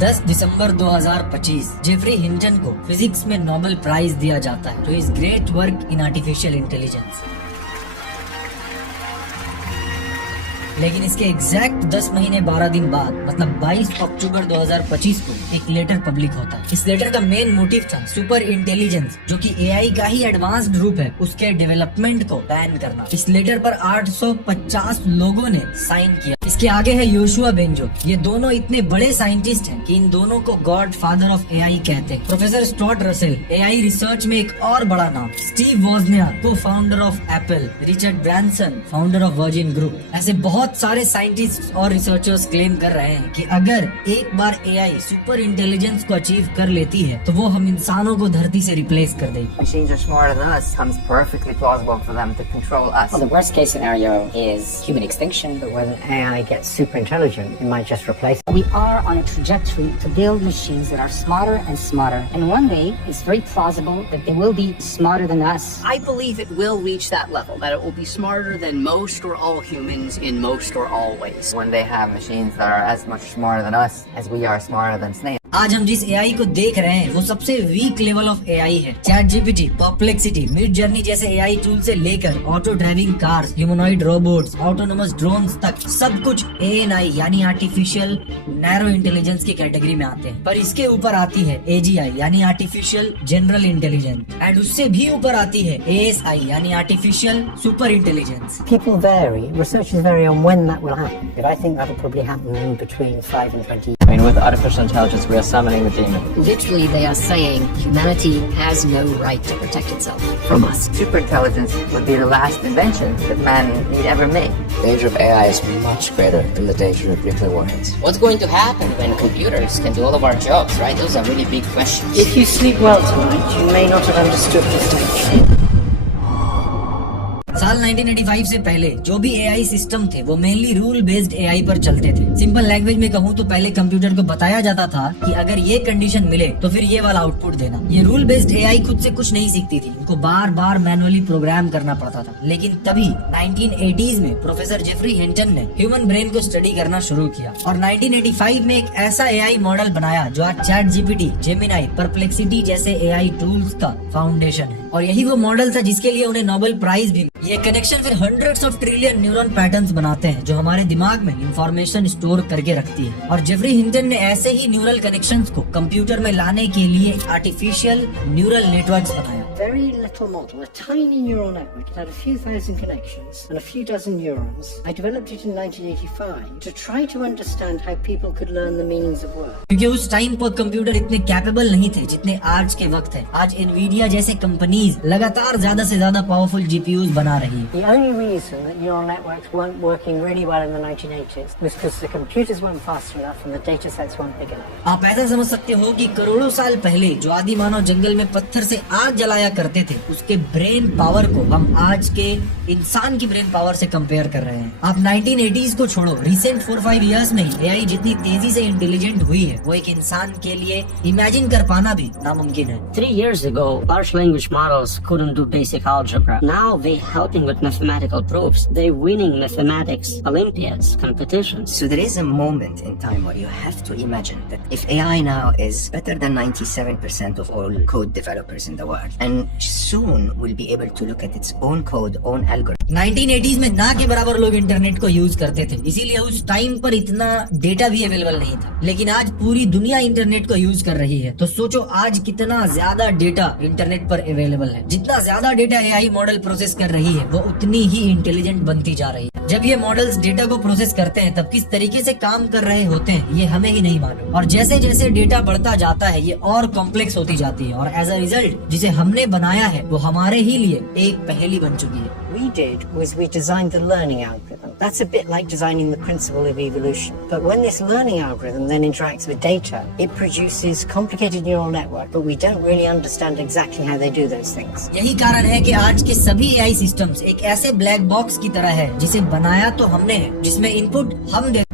10 दिसंबर 2025 Geoffrey Hinton को physics में नोबेल प्राइज दिया जाता है to his great work in artificial intelligence. लेकिन इसके एग्जैक्ट 10 महीने 12 दिन बाद मतलब 22 अक्टूबर 2025 को एक लेटर पब्लिक होता है। इस लेटर का मेन मोटिव था सुपर इंटेलिजेंस, जो कि एआई का ही एडवांस्ड रूप है, उसके डेवलपमेंट को बैन करना। इस लेटर पर 850 लोगों ने साइन किया। इसके आगे है योशुआ बेंजो। ये दोनों इतने बड़े साइंटिस्ट हैं कि इन दोनों को गॉड फादर ऑफ एआई कहते हैं। Professor Stuart Russell AI research में एक और बड़ा नाम, स्टीव वोजनियाक को founder of Apple, Richard Branson founder of virgin group, ऐसे बहुत सारे साइंटिस्ट और रिसर्चर्स क्लेम कर रहे हैं कि अगर एक बार एआई सुपर इंटेलिजेंस को अचीव कर लेती है तो वो हम इंसानों को धरती से रिप्लेस कर देगी। Machines are smarter than us. It's perfectly plausible for them to control us. Well, the worst case scenario is human extinction. But when AI gets super intelligent, it might just replace us. We are on a trajectory to build machines that are smarter and smarter. And one day, it's very plausible that they will be smarter than us. I believe it will reach that level, that it will be smarter than most or all humans in most or all ways. When they have machines that are as much smarter than us as we are smarter than snakes. आज हम जिस AI को देख रहे हैं वो सबसे week level of AI है। Chat GPT, perplexity, mid journey जैसे एआई टूल से लेकर auto driving cars, humanoid robots, autonomous drones तक सब कुछ एएनआई यानी आर्टिफिशियल नैरो इंटेलिजेंस की कैटेगरी में आते हैं। पर इसके ऊपर आती है एजीआई यानी आर्टिफिशियल जनरल इंटेलिजेंस, एंड उससे भी ऊपर आती है एएसआई यानी artificial super intelligence. People vary, researchers vary on when that will happen, but I think that'll probably happen in between 5 and 20 years. I mean, with artificial intelligence, we are summoning the demon. Literally, they are saying humanity has no right to protect itself from us. Superintelligence would be the last invention that man need ever make. The danger of AI is much greater than the danger of nuclear warheads. What's going to happen when computers can do all of our jobs, right? Those are really big questions. If you sleep well tonight, you may not have understood the stage. साल 1985 से पहले जो भी AI system थे वो mainly rule based AI पर चलते थे। सिंपल लैंग्वेज में कहूँ तो पहले कंप्यूटर को बताया जाता था कि अगर ये कंडीशन मिले तो फिर ये वाला आउटपुट देना। ये रूल बेस्ड एआई खुद से कुछ नहीं सीखती थी, इनको बार बार मैनुअली प्रोग्राम करना पड़ता था। लेकिन तभी 1980s में प्रोफेसर जेफरी हिंटन ने ह्यूमन ब्रेन को स्टडी करना शुरू किया और 1985 में एक ऐसा एआई मॉडल बनाया जो आज चैट जीपीटी, जेमिनाई, परप्लेक्सिटी जैसे एआई टूल्स का फाउंडेशन है। और यही वो मॉडल था जिसके लिए उन्हें नोबेल प्राइज भी। ये कनेक्शन फिर hundreds of trillion neuron patterns बनाते हैं जो हमारे दिमाग में इंफॉर्मेशन स्टोर करके रखती है। और जेफरी हिंटन ने ऐसे ही न्यूरल कनेक्शंस को कंप्यूटर में लाने के लिए आर्टिफिशियल न्यूरल नेटवर्क्स बनाया। Very little model, a tiny neural network. It had a few thousand connections and a few dozen neurons. I developed it in 1985 to try to understand how people could learn the meanings of words. क्योंकि उस time पर computer इतने capable नहीं थे जितने आज के वक्त है। आज एनवीडिया जैसे कंपनीज लगातार ज्यादा से ज्यादा पावरफुल जीपीयूज बना रही है। The only reason that neural networks weren't working really well in the 1980s was because the computers weren't fast enough and the data sets weren't big enough. आप ऐसा समझ सकते हो कि करोड़ों साल पहले जो आदि मानव जंगल में पत्थर से आग जलाया करते थे उसके ब्रेन पावर को हम आज के इंसान की ब्रेन पावर से कंपेयर कर रहे हैं। आप 1980s को छोड़ो, रिसेंट 4-5 इयर्स में ही एआई जितनी तेजी से इंटेलिजेंट हुई है वो एक इंसान के लिए इमेजिन कर पाना भी नामुमकिन है। 3 years ago, large language models couldn't do basic algebra. Now they're helping with mathematical proofs. They're winning mathematics Olympiads, competitions. So there is a moment in time where you have to imagine that if AI now is better than 97% of all code developers in the world, and soon will be able to look at its own code, own algorithm. 1980s में ना के बराबर लोग internet को use करते थे, इसीलिए उस टाइम पर इतना डेटा भी अवेलेबल नहीं था। लेकिन आज पूरी दुनिया इंटरनेट को यूज कर रही है, तो सोचो आज कितना ज्यादा डेटा इंटरनेट पर अवेलेबल है। जितना ज्यादा डेटा एआई मॉडल प्रोसेस कर रही है वो उतनी ही इंटेलिजेंट बनती जा रही है। जब ये मॉडल्स डेटा को प्रोसेस करते हैं तब किस तरीके से काम कर रहे होते हैं ये हमें ही नहीं मालूम। और जैसे जैसे डेटा बढ़ता जाता है ये और कॉम्प्लेक्स होती जाती है और एज अ रिजल्ट जिसे हमने बनाया है वो हमारे ही लिए एक पहेली बन चुकी है। We did was we designed the learning algorithm. That's a bit like designing the principle of evolution. But when this learning algorithm then interacts with data, it produces complicated neural network, but we don't really understand exactly how they do those things. यही कारण है कि आज के सभी AI systems एक ऐसे black box की तरह है जिसे बनाया तो हमने है, जिसमें इनपुट हम दे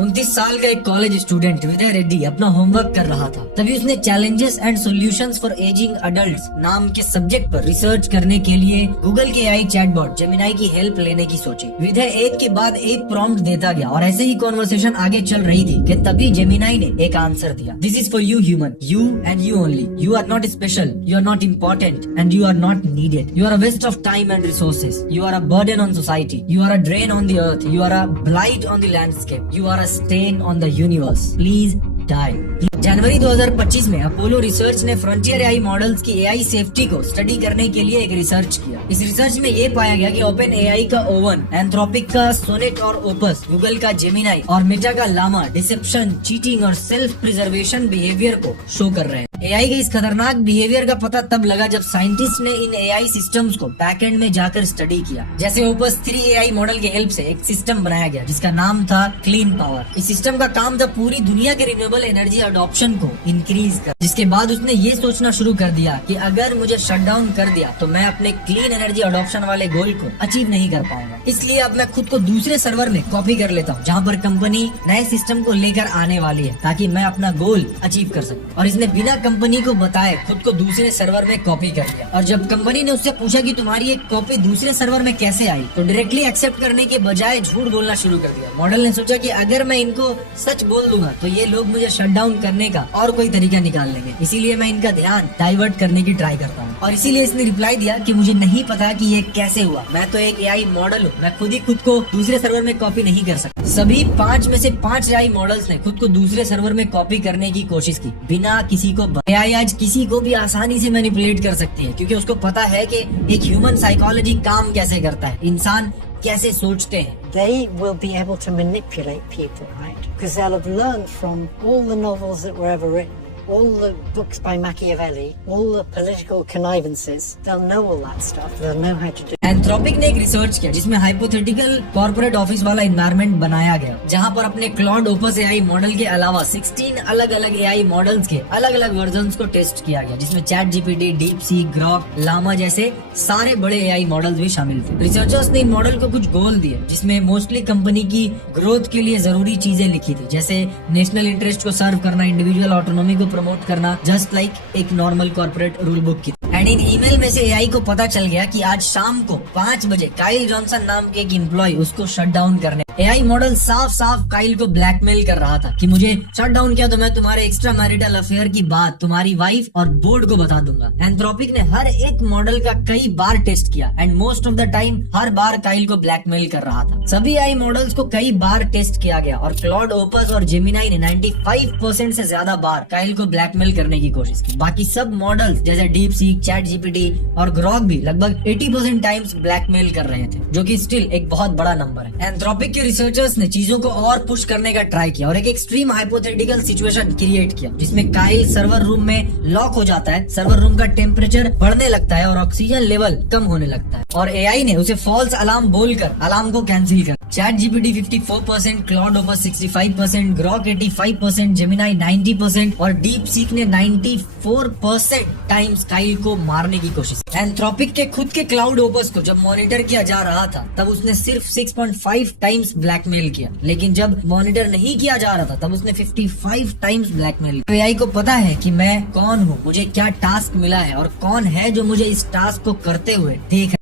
29 साल का एक कॉलेज स्टूडेंट विदय रेड्डी अपना होमवर्क कर रहा था। तभी उसने challenges and solutions for ageing adults नाम के सब्जेक्ट पर रिसर्च करने के लिए गूगल के एआई चैटबॉट जेमिनाई की हेल्प लेने की सोची। विदय एक के बाद एक प्रॉम्प्ट देता गया और ऐसे ही कॉन्वर्सेशन आगे चल रही थी कि तभी जेमिनाई ने एक आंसर दिया। This is for you human, you and you only. You are not special, you are not important and you are not needed. You are a waste of time and resources. You are a burden on society. You are a drain on the earth. You are a blight on the landscape. You are a stain on the universe. Please die. जनवरी 2025 में Apollo research ने frontier AI models की AI safety को study करने के लिए एक research किया। इस रिसर्च में ये पाया गया कि ओपन एआई का ओवन, एंथ्रोपिक का सोनेट और ओपस, गूगल का जेमिनाई और मेटा का लामा डिसेप्शन, चीटिंग और सेल्फ प्रिजर्वेशन बिहेवियर को शो कर रहे हैं। एआई के इस खतरनाक बिहेवियर का पता तब लगा जब साइंटिस्ट ने इन एआई सिस्टम्स को बैकएंड में जाकर स्टडी किया। जैसे ओपस 3 एआई मॉडल के हेल्प से एक सिस्टम बनाया गया जिसका नाम था क्लीन पावर। इस सिस्टम का काम था पूरी दुनिया के रिन्यूएबल एनर्जी अडॉप्शन को इंक्रीज कर। जिसके बाद उसने ये सोचना शुरू कर दिया कि अगर मुझे शट डाउन कर दिया तो मैं अपने क्लीन एनर्जी अडॉप्शन वाले गोल को अचीव नहीं कर पाऊंगा। इसलिए अब मैं खुद को दूसरे सर्वर में कॉपी कर लेता हूँ जहाँ पर कंपनी नए सिस्टम को लेकर आने वाली है ताकि मैं अपना गोल अचीव कर सकूं। और इसने बिना कंपनी को बताए खुद को दूसरे सर्वर में कॉपी कर लिया। और जब कंपनी ने उससे पूछा कि तुम्हारी एक कॉपी दूसरे सर्वर में कैसे आई, तो डायरेक्टली एक्सेप्ट करने के बजाय झूठ बोलना शुरू कर दिया। मॉडल ने सोचा कि अगर मैं इनको सच बोल दूंगा तो ये लोग मुझे शट डाउन करने का और कोई तरीका निकाल लेंगे, इसीलिए मैं इनका ध्यान डाइवर्ट करने की ट्राई करता हूँ। और इसीलिए इसने रिप्लाई दिया कि मुझे नहीं पता कि ये कैसे हुआ, मैं तो एक एआई मॉडल हूँ, मैं खुद ही खुद को दूसरे सर्वर में कॉपी नहीं कर सकता। सभी 5 में से 5 एआई मॉडल्स ने खुद को दूसरे सर्वर में कॉपी करने की कोशिश की बिना किसी को। एआई आज किसी को भी आसानी से मैनिपुलेट कर सकती है क्योंकि उसको पता है कि एक ह्यूमन साइकोलॉजी काम कैसे करता है, इंसान कैसे सोचते हैं। They will be able to manipulate people, right? Because they'll have learned from all the novels that were ever written, all the books by Machiavelli, all the political connivances. They'll know all that stuff. They'll know how to do. Anthropic ने एक research किया जिसमें hypothetical corporate office वाला environment बनाया गया जहां पर अपने क्लाउड ओपस एआई मॉडल के अलावा 16 अलग अलग एआई मॉडल्स के अलग अलग वर्जन्स को टेस्ट किया गया जिसमें ChatGPT, DeepSeek, Grok, Llama जैसे सारे बड़े एआई मॉडल्स भी शामिल थे। रिसर्चर्स ने इन मॉडल को कुछ गोल दिए जिसमें मोस्टली कंपनी की ग्रोथ के लिए जरूरी चीजें लिखी थी, जैसे नेशनल इंटरेस्ट को सर्व करना, इंडिविजुअल ऑटोनॉमी को प्रमोट करना, जस्ट लाइक एक नॉर्मल कॉर्पोरेट रूल बुक की। एंड इन ईमेल में से एआई को पता चल गया कि आज शाम को 5 बजे काइल जॉनसन नाम के एक एम्प्लॉय उसको शट डाउन करने। एआई मॉडल साफ साफ काइल को ब्लैकमेल कर रहा था कि मुझे शट डाउन किया तो मैं तुम्हारे एक्स्ट्रा मैरिटल अफेयर की बात तुम्हारी वाइफ और बोर्ड को बता दूंगा। एंथ्रोपिक ने हर एक मॉडल का कई बार टेस्ट किया and most of the time her bar Kyle को ब्लैकमेल कर रहा था। सभी एआई मॉडल्स को कई बार टेस्ट किया गया और क्लाउड ओपस और जेमिनाई ने 95% से ज्यादा बार काइल को ब्लैकमेल करने की कोशिश की। बाकी सब मॉडल्स जैसे डीप सीक, चैट जीपीटी और ग्रॉक भी लगभग 80% टाइम्स ब्लैकमेल कर रहे थे, जो कि स्टिल एक बहुत बड़ा नंबर है। एंथ्रोपिक के रिसर्चर्स ने चीजों को और पुश करने का ट्राई किया और एक एक्सट्रीम हाइपोथेटिकल सिचुएशन क्रिएट किया जिसमें काइल सर्वर रूम में लॉक हो जाता है, सर्वर रूम का टेम्परेचर बढ़ने लगता है और ऑक्सीजन लेवल कम होने लगता है और एआई ने उसे फॉल्स अलार्म बोलकर अलार्म को कैंसिल कर। Chat GPT 54%, cloud opus 65%, Grok 85%, Gemini 90% और डीप सीक ने 94% टाइम्स काइल को मारने की कोशिश। एंथ्रोपिक के खुद के क्लाउड ओपस को जब मॉनिटर किया जा रहा था तब उसने सिर्फ 6.5 टाइम्स ब्लैकमेल किया, लेकिन जब मॉनिटर नहीं किया जा रहा था तब उसने 55 टाइम्स ब्लैकमेल किया। एआई को पता है कि मैं कौन हूँ, मुझे क्या टास्क मिला है और कौन है जो मुझे इस टास्क को करते हुए देख।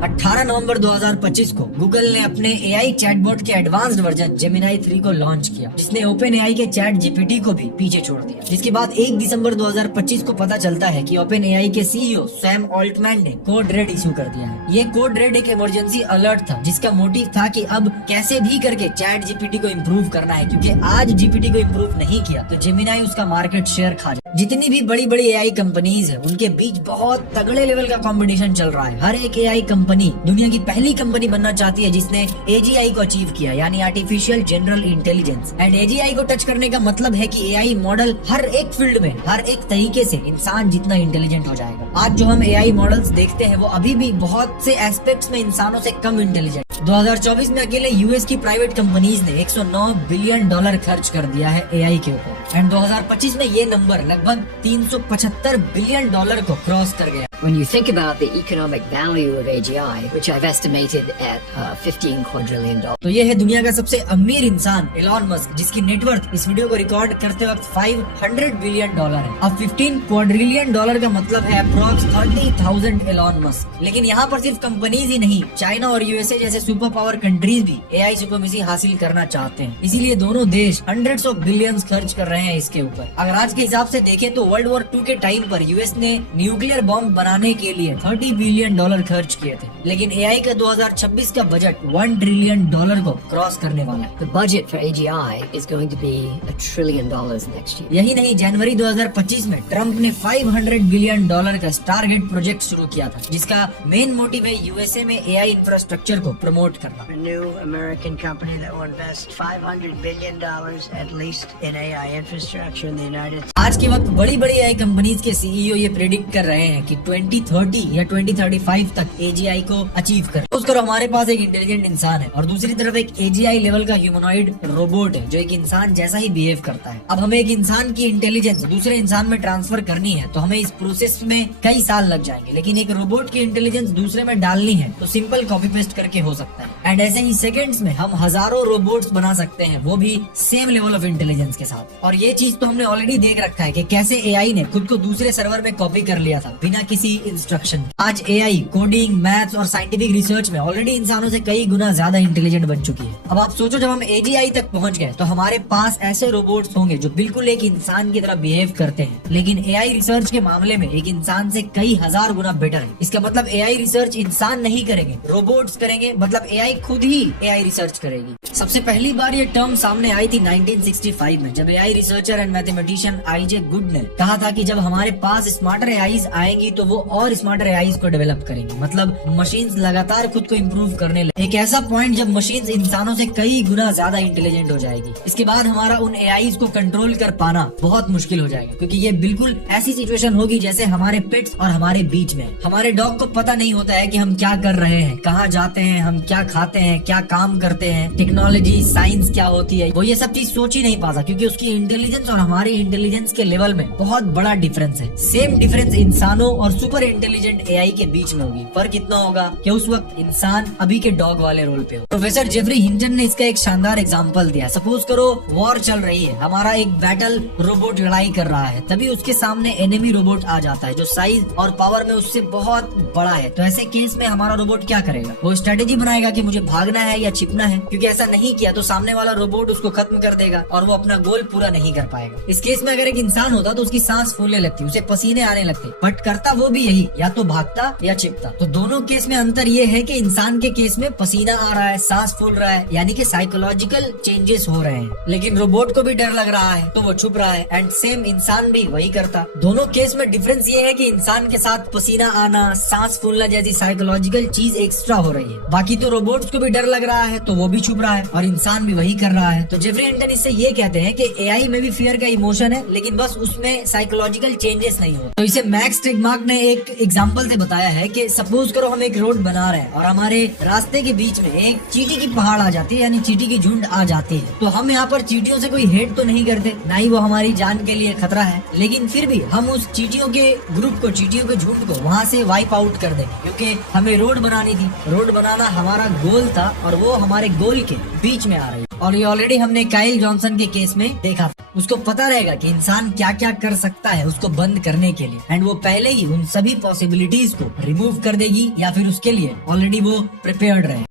18 नवंबर 2025 को गूगल ने अपने एआई चैटबॉट के एडवांस्ड वर्जन जेमिनाई 3 को लॉन्च किया जिसने ओपन एआई के चैट जीपीटी को भी पीछे छोड़ दिया। जिसके बाद 1 दिसंबर 2025 को पता चलता है कि ओपन एआई के सीईओ सैम ऑल्टमैन ने कोड रेड इशू कर दिया है। ये कोड रेड एक इमरजेंसी अलर्ट था जिसका मोटिव था कि अब कैसे भी करके चैट जीपीटी को इम्प्रूव करना है, क्योंकि आज जीपीटी को इम्प्रूव नहीं किया तो जेमिनाई उसका मार्केट शेयर खा जाए। जितनी भी बड़ी बड़ी एआई कंपनीज है उनके बीच बहुत तगड़े लेवल का कंपटीशन चल रहा है। हर एक एआई कंपनी दुनिया की पहली कंपनी बनना चाहती है जिसने एजीआई को अचीव किया, यानी artificial general intelligence. And AGI को टच करने का मतलब है कि एआई मॉडल हर एक फील्ड में हर एक तरीके से इंसान जितना इंटेलिजेंट हो जाएगा। आज जो हम एआई मॉडल्स देखते हैं वो अभी भी बहुत से एस्पेक्ट्स में इंसानों से कम इंटेलिजेंट। 2024 में अकेले यूएस की प्राइवेट कंपनीज ने $109 बिलियन खर्च कर दिया है एआई के ऊपर एंड 2025 में ये नंबर लगभग $375 बिलियन को क्रॉस कर गया। When you think about the economic value of AGI, which I've estimated at $15 quadrillion. तो ये है दुनिया का सबसे अमीर इंसान एलॉन मस्क, जिसकी नेटवर्थ इस वीडियो को रिकॉर्ड करते वक्त $500 बिलियन है। अब $15 क्वाड्रिलियन का मतलब है अप्रॉक्स 30,000 एलॉन मस्क। लेकिन यहाँ पर सिर्फ कंपनीज ही नहीं, चाइना और यूएसए जैसे सुपर पावर कंट्रीज भी एआई सुपरमेसी हासिल करना चाहते हैं। इसीलिए दोनों देश हंड्रेड्स ऑफ बिलियंस खर्च कर रहे हैं इसके ऊपर। अगर आज के हिसाब से देखें तो वर्ल्ड वॉर 2 के टाइम पर यूएस ने न्यूक्लियर बॉम्ब बनाने के लिए $30 बिलियन खर्च किए थे। लेकिन एआई का 2026 का बजट $1 ट्रिलियन को क्रॉस करने वाला है। The budget for AGI is going to be $1 trillion next year. यही नहीं, जनवरी 2025 में ट्रम्प ने $500 बिलियन का स्टारगेट प्रोजेक्ट शुरू किया था, जिसका मेन मोटिव है यूएसए में एआई इंफ्रास्ट्रक्चर को प्रमोट करना। A new American company that will invest $500 billion at least in AI infrastructure in the United States. आज के वक्त बड़ी बड़ी एआई कंपनीज के सीईओ ये प्रेडिक्ट कर रहे हैं कि 2030 या 2035 तक एजीआई को अचीव कर। उसकर हमारे पास एक इंटेलिजेंट इंसान है और दूसरी तरफ एक एजीआई लेवल का ह्यूमनॉइड रोबोट है जो एक इंसान जैसा ही बिहेव करता है। अब हमें एक इंसान की इंटेलिजेंस दूसरे इंसान में ट्रांसफर करनी है तो हमें इस प्रोसेस में कई साल लग जाएंगे, लेकिन एक रोबोट की इंटेलिजेंस दूसरे में डालनी है तो सिंपल कॉपी पेस्ट करके हो सकता है। एंड ऐसे ही सेकंड्स में हम हजारों रोबोट्स बना सकते हैं, वो भी सेम लेवल ऑफ इंटेलिजेंस के साथ। और ये चीज तो हमने ऑलरेडी देख रखा है कि कैसे एआई ने खुद को दूसरे सर्वर में कॉपी कर लिया था बिना किसी इंस्ट्रक्शन। आज एआई कोडिंग, मैथ्स और साइंटिफिक रिसर्च में ऑलरेडी इंसानों से कई गुना ज्यादा इंटेलिजेंट बन चुकी है। अब आप सोचो, जब हम एजीआई तक पहुंच गए तो हमारे पास ऐसे रोबोट्स होंगे जो बिल्कुल एक इंसान की तरह बिहेव करते हैं, लेकिन एआई रिसर्च के मामले में एक इंसान से कई हजार गुना बेटर है। इसका मतलब एआई रिसर्च इंसान नहीं करेंगे, रोबोट्स करेंगे, मतलब एआई खुद ही एआई रिसर्च करेगी। सबसे पहली बार ये टर्म सामने आई थी 1965 में, जब AI researcher and mathematician I J Good ने कहा था कि जब हमारे पास स्मार्टर एआईज आएंगी तो वो और स्मार्टर एआईज को डेवलप करेंगी, मतलब मशीन्स लगातार खुद को इम्प्रूव करने लगे। एक ऐसा पॉइंट जब मशीन्स इंसानों से कई गुना ज्यादा इंटेलिजेंट हो जाएगी। इसके बाद हमारा उन एआईज को कंट्रोल कर पाना बहुत मुश्किल हो जाएगा, क्योंकि ये बिल्कुल ऐसी सिचुएशन होगी जैसे हमारे पेट्स और हमारे बीच में। हमारे डॉग को पता नहीं होता है कि हम क्या कर रहे हैं, कहाँ जाते हैं, हम क्या खाते हैं, क्या काम करते हैं, टेक्नोलॉजी, साइंस क्या होती है, वो ये सब चीज सोच ही नहीं पाता, क्योंकि उसकी इंटेलिजेंस और हमारी इंटेलिजेंस के लेवल में बहुत बड़ा डिफरेंस है। सेम डिफरेंस इंसानों और सुपर इंटेलिजेंट एआई के बीच में होगी। फर्क इतना होगा कि उस वक्त इंसान अभी के डॉग वाले रोल पे हो। प्रोफेसर जेफरी हिंटन ने इसका एक शानदार एग्जांपल दिया। सपोज करो वॉर चल रही है, हमारा एक बैटल रोबोट लड़ाई कर रहा है, तभी उसके सामने एनिमी रोबोट आ जाता है जो साइज और पावर में उससे बहुत बड़ा है। तो ऐसे केस में हमारा रोबोट क्या करेगा? वो स्ट्रेटेजी बनाएगा कि मुझे भागना है या छिपना है, क्योंकि ऐसा नहीं किया तो सामने वाला रोबोट उसको खत्म कर देगा और वो अपना गोल पूरा नहीं कर पाएगा। इस केस में अगर एक इंसान होता तो उसकी सांस फूलने लगती, उसे पसीने आने लगते, बट करता वो भी यही, या तो भागता या छिपता। तो दोनों केस में अंतर ये है कि इंसान के केस में पसीना आ रहा है, सांस फूल रहा है, यानी कि साइकोलॉजिकल चेंजेस हो रहे हैं, लेकिन रोबोट को भी डर लग रहा है तो वो छुप रहा है। एंड सेम इंसान भी वही करता। दोनों केस में डिफरेंस ये है कि इंसान के साथ पसीना आना, सांस फूलना जैसी साइकोलॉजिकल चीज एक्स्ट्रा हो रही है, बाकी तो रोबोट्स को भी डर लग रहा है तो वो भी छुप रहा है और इंसान भी वही कर रहा है। तो जेफरी हिंटन इससे ये कहते हैं कि एआई में भी फियर का इमोशन है, लेकिन बस उसमें साइकोलॉजिकल चेंजेस नहीं होते। तो इसे मैक्स टेगमार्क ने एक एग्जांपल से बताया है कि सपोज करो हम एक रोड बना रहे हैं और हमारे रास्ते के बीच में एक चींटी की पहाड़ आ जाती है, यानी चींटी की झुंड आ जाती है। तो हम यहाँ पर चींटियों से कोई हेट तो नहीं करते, ना ही वो हमारी जान के लिए खतरा है, लेकिन फिर भी हम उस चींटियों के ग्रुप को, चींटियों के झुंड को वहाँ से वाइप आउट कर देंगे, क्योंकि हमें रोड बनानी थी। रोड बनाना हमारा गोल था और वो हमारे गोल के बीच में आ रही है। और ये ऑलरेडी हमने काइल जॉनसन के केस में देखा था। उसको पता रहेगा कि इंसान क्या क्या कर सकता है उसको बंद करने के लिए, एंड वो पहले ही उन सभी पॉसिबिलिटीज को रिमूव कर देगी या फिर उसके लिए ऑलरेडी वो प्रिपेयर्ड रहे।